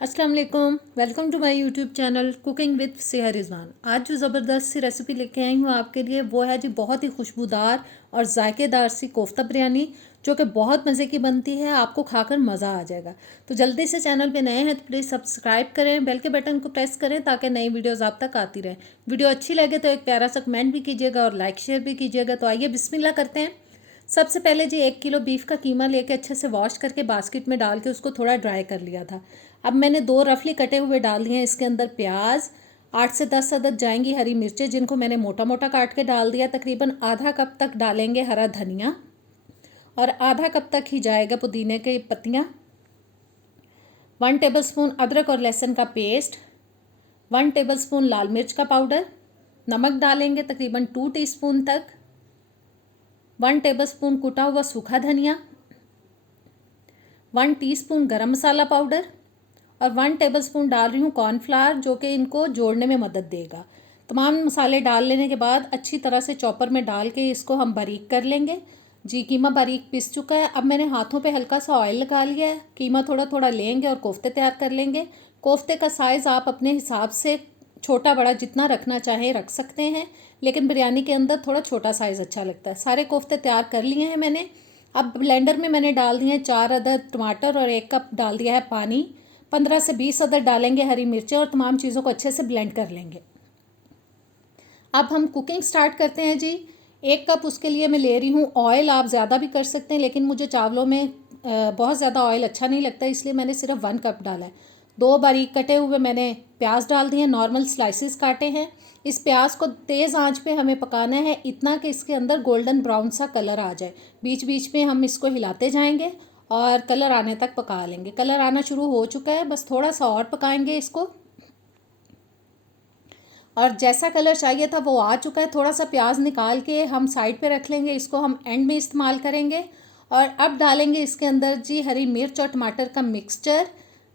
अस्सलाम वालेकुम, welcome to my YouTube channel cooking with Seha Rizwan. आज जो ज़बरदस्त सी रेसिपी लेके आई हूँ आपके लिए वो है जी बहुत ही खुशबूदार और जायकेदार सी कोफ्ता बिरयानी, जो कि बहुत मज़े की बनती है। आपको खाकर मज़ा आ जाएगा। तो जल्दी से चैनल पे नए हैं तो प्लीज़ सब्सक्राइब करें, बेल के बटन को प्रेस करें ताकि नई वीडियोज़ आप तक आती रहें। वीडियो अच्छी लगे तो एक प्यारा सा कमेंट भी कीजिएगा और लाइक शेयर भी कीजिएगा। तो आइए बिस्मिल्लाह करते हैं। सबसे पहले जी 1 किलो बीफ का कीमा लेके अच्छे से वॉश करके बास्केट में डाल के उसको थोड़ा ड्राई कर लिया था। अब मैंने 2 रफली कटे हुए डाल दिए हैं इसके अंदर प्याज। 8 से 10 अदद जाएंगी हरी मिर्चें, जिनको मैंने मोटा मोटा काट के डाल दिया। तकरीबन आधा कप तक डालेंगे हरा धनिया और आधा कप तक ही जाएगा पुदीने की पत्तियाँ। 1 टेबलस्पून अदरक और लहसुन का पेस्ट, 1 टेबलस्पून लाल मिर्च का पाउडर, नमक डालेंगे तकरीबन 2 टीस्पून तक, 1 टेबलस्पून कुटा हुआ सूखा धनिया, 1 टीस्पून गरम मसाला पाउडर और 1 टेबलस्पून डाल रही हूँ कॉर्नफ्लावर, जो कि इनको जोड़ने में मदद देगा। तमाम मसाले डाल लेने के बाद अच्छी तरह से चॉपर में डाल के इसको हम बारीक कर लेंगे। जी कीमा बारीक पिस चुका है। अब मैंने हाथों पे हल्का सा ऑयल लगा लिया है। कीमा थोड़ा थोड़ा लेंगे और कोफ्ते तैयार कर लेंगे। कोफ्ते का साइज़ आप अपने हिसाब से छोटा बड़ा जितना रखना चाहें रख सकते हैं, लेकिन बिरयानी के अंदर थोड़ा छोटा साइज़ अच्छा लगता है। सारे कोफ्ते तैयार कर लिए हैं मैंने। अब ब्लेंडर में मैंने डाल दिए हैं 4 अदद टमाटर और 1 कप डाल दिया है पानी। 15 से 20 अदद डालेंगे हरी मिर्चें और तमाम चीज़ों को अच्छे से ब्लेंड कर लेंगे। अब हम कुकिंग स्टार्ट करते हैं जी। 1 कप उसके लिए मैं ले रही हूँ ऑयल। आप ज़्यादा भी कर सकते हैं, लेकिन मुझे चावलों में बहुत ज़्यादा ऑयल अच्छा नहीं लगता, इसलिए मैंने सिर्फ 1 कप डाला है। 2 बारीक कटे हुए मैंने प्याज डाल दिए, नॉर्मल स्लाइसिस काटे हैं। इस प्याज को तेज़ आंच पे हमें पकाना है, इतना कि इसके अंदर गोल्डन ब्राउन सा कलर आ जाए। बीच बीच में हम इसको हिलाते जाएंगे और कलर आने तक पका लेंगे। कलर आना शुरू हो चुका है, बस थोड़ा सा और पकाएंगे इसको। और जैसा कलर चाहिए था वो आ चुका है। थोड़ा सा प्याज निकाल के हम साइड पे रख लेंगे, इसको हम एंड में इस्तेमाल करेंगे। और अब डालेंगे इसके अंदर जी हरी मिर्च और टमाटर का मिक्सचर।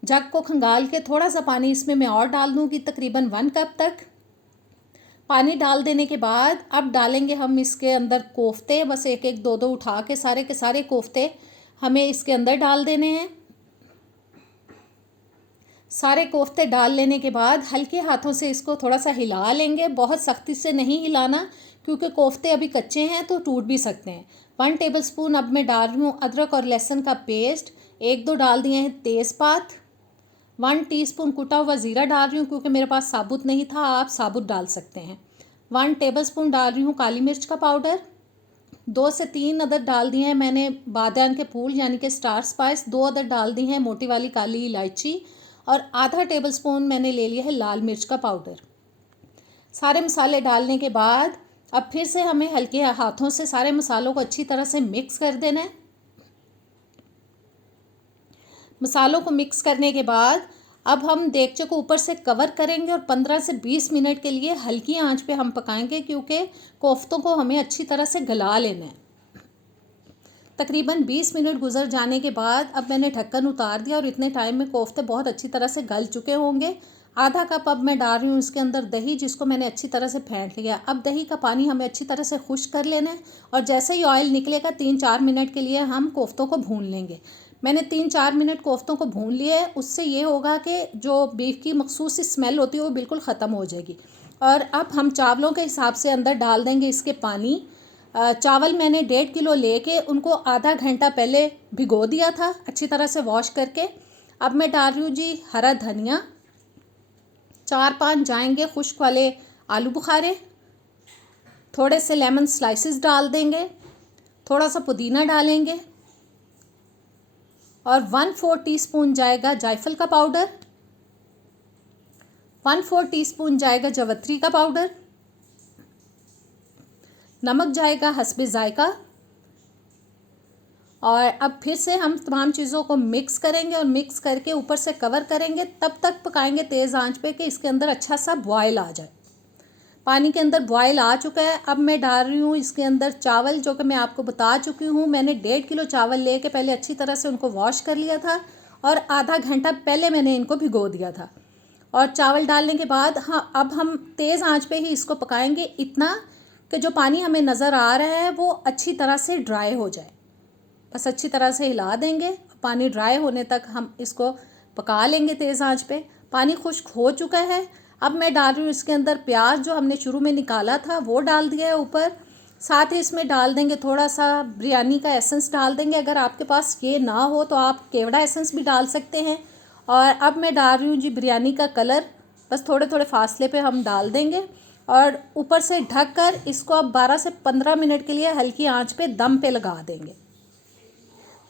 जग को खंगाल के थोड़ा सा पानी इसमें मैं और डाल दूँगी, तकरीबन 1 कप तक। पानी डाल देने के बाद अब डालेंगे हम इसके अंदर कोफ्ते। बस एक एक दो दो उठा के सारे कोफ्ते हमें इसके अंदर डाल देने हैं। सारे कोफ्ते डाल लेने के बाद हल्के हाथों से इसको थोड़ा सा हिला लेंगे, बहुत सख्ती से नहीं हिलाना, क्योंकि कोफ्ते अभी कच्चे हैं तो टूट भी सकते हैं। 1 टेबलस्पून अब मैं डाल रही हूँ अदरक और लहसुन का पेस्ट। 1-2 डाल दिए हैं तेज़पात। 1 टीस्पून कुटा हुआ ज़ीरा डाल रही हूँ, क्योंकि मेरे पास साबुत नहीं था, आप साबुत डाल सकते हैं। 1 टेबलस्पून डाल रही हूँ काली मिर्च का पाउडर। 2 से 3 अदद डाल दिए हैं मैंने बादियान के फूल यानी कि स्टार स्पाइस। 2 अदद डाल दी हैं मोटी वाली काली इलायची और आधा टेबलस्पून मैंने ले लिया है लाल मिर्च का पाउडर। सारे मसाले डालने के बाद अब फिर से हमें हल्के हाथों से सारे मसालों को अच्छी तरह से मिक्स कर देना है। मसालों को मिक्स करने के बाद अब हम देगचे को ऊपर से कवर करेंगे और 15 से 20 मिनट के लिए हल्की आंच पे हम पकाएंगे, क्योंकि कोफ्तों को हमें अच्छी तरह से गला लेना है। तकरीबन 20 मिनट गुजर जाने के बाद अब मैंने ढक्कन उतार दिया और इतने टाइम में कोफ्ते बहुत अच्छी तरह से गल चुके होंगे। आधा कप अब मैं डाल रही हूँ इसके अंदर दही, जिसको मैंने अच्छी तरह से फेंट लिया। अब दही का पानी हमें अच्छी तरह से खुश्क कर लेना है और जैसे ही ऑयल निकलेगा 3-4 मिनट के लिए हम कोफ्तों को भून लेंगे। मैंने 3-4 मिनट कोफ्तों को भून लिया है। उससे ये होगा कि जो बीफ की मखसूस स्मेल होती है वो बिल्कुल ख़त्म हो जाएगी। और अब हम चावलों के हिसाब से अंदर डाल देंगे इसके पानी। चावल मैंने 1.5 किलो लेके उनको आधा घंटा पहले भिगो दिया था अच्छी तरह से वॉश करके। अब मैं डाल रही हूँ जी हरा धनिया। 4-5 जाएंगे खुश्क वाले आलू बुखारे। थोड़े से लेमन स्लाइसेस डाल देंगे। थोड़ा सा पुदीना डालेंगे और 1/4 टीस्पून जाएगा जायफल का पाउडर। 1/4 टीस्पून जाएगा जवत्री का पाउडर। नमक जाएगा हस्बे जायका। और अब फिर से हम तमाम चीज़ों को मिक्स करेंगे और मिक्स करके ऊपर से कवर करेंगे। तब तक पकाएंगे तेज़ आंच पे कि इसके अंदर अच्छा सा बॉयल आ जाए। पानी के अंदर बॉयल आ चुका है। अब मैं डाल रही हूँ इसके अंदर चावल, जो कि मैं आपको बता चुकी हूँ। मैंने 1.5 किलो चावल लेके पहले अच्छी तरह से उनको वॉश कर लिया था और आधा घंटा पहले मैंने इनको भिगो दिया था। और चावल डालने के बाद हाँ, अब हम तेज़ आंच पे ही इसको पकाएंगे, इतना कि जो पानी हमें नज़र आ रहा है वो अच्छी तरह से ड्राई हो जाए। बस अच्छी तरह से हिला देंगे। पानी ड्राई होने तक हम इसको पका लेंगे तेज़ आंच पे। पानी खुश्क हो चुका है। अब मैं डाल रही हूँ इसके अंदर प्याज जो हमने शुरू में निकाला था वो डाल दिया है ऊपर। साथ ही इसमें डाल देंगे थोड़ा सा बिरयानी का एसेंस डाल देंगे। अगर आपके पास ये ना हो तो आप केवड़ा एसेंस भी डाल सकते हैं। और अब मैं डाल रही हूँ जी बिरयानी का कलर, बस थोड़े थोड़े फासले पे हम डाल देंगे और ऊपर से ढक कर इसको अब 12 से 15 मिनट के लिए हल्की आंच पे दम पे लगा देंगे।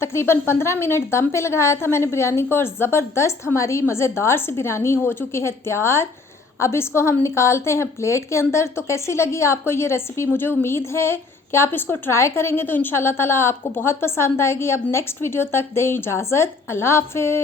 तकरीबन 15 मिनट दम पे लगाया था मैंने बिरयानी को और ज़बरदस्त हमारी मज़ेदार सी बिरयानी हो चुकी है तैयार। अब इसको हम निकालते हैं प्लेट के अंदर। तो कैसी लगी आपको ये रेसिपी? मुझे उम्मीद है कि आप इसको ट्राई करेंगे तो इंशाल्लाह ताला आपको बहुत पसंद आएगी। अब नेक्स्ट वीडियो तक दें इजाज़त। अल्लाह हाफ़िज़।